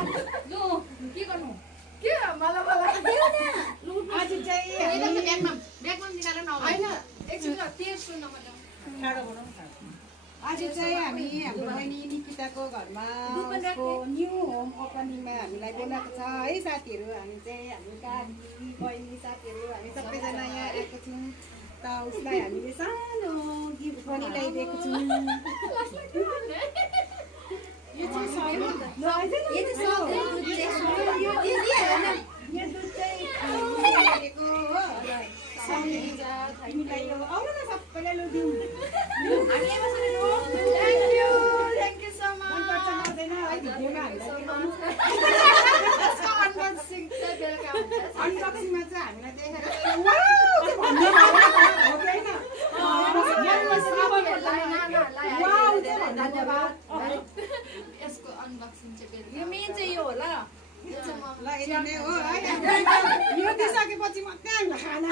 लु के गर्नु के मलाई आज चाहिँ ब्यागमा निकाल्नु न हैन एकछिन तेल सुन्न मतलब आज चाहिँ हामी हाम्रो बहिनी निकिताको घरमा उसको न्यू होम ओपनिङमा हामीलाई बोलाएको छ है साथीहरू हामी चाहिँ हाम्रो गाडी बहिनी साथीहरू हामी सबैजना यहाँ आएको छौँ त उसलाई हामीले सानो गिफ्ट पनि ल्याइदिएको छौँ यो चाहिँ यो दुध चाहिँ ल्याएको हो हामीलाई यो आउनु न सबैलाई लुदिउँ थ्याङ्क यू सो मच मनपर्छ नहुँदैन है भिडियोमा अनबक्सिङमा चाहिँ हामीलाई देखेर यसको अनबक्सिङ चाहिँ यो मेन चाहिँ यो होला ल यति नै हो है यो दिइसकेपछि मात्रै हामी खाना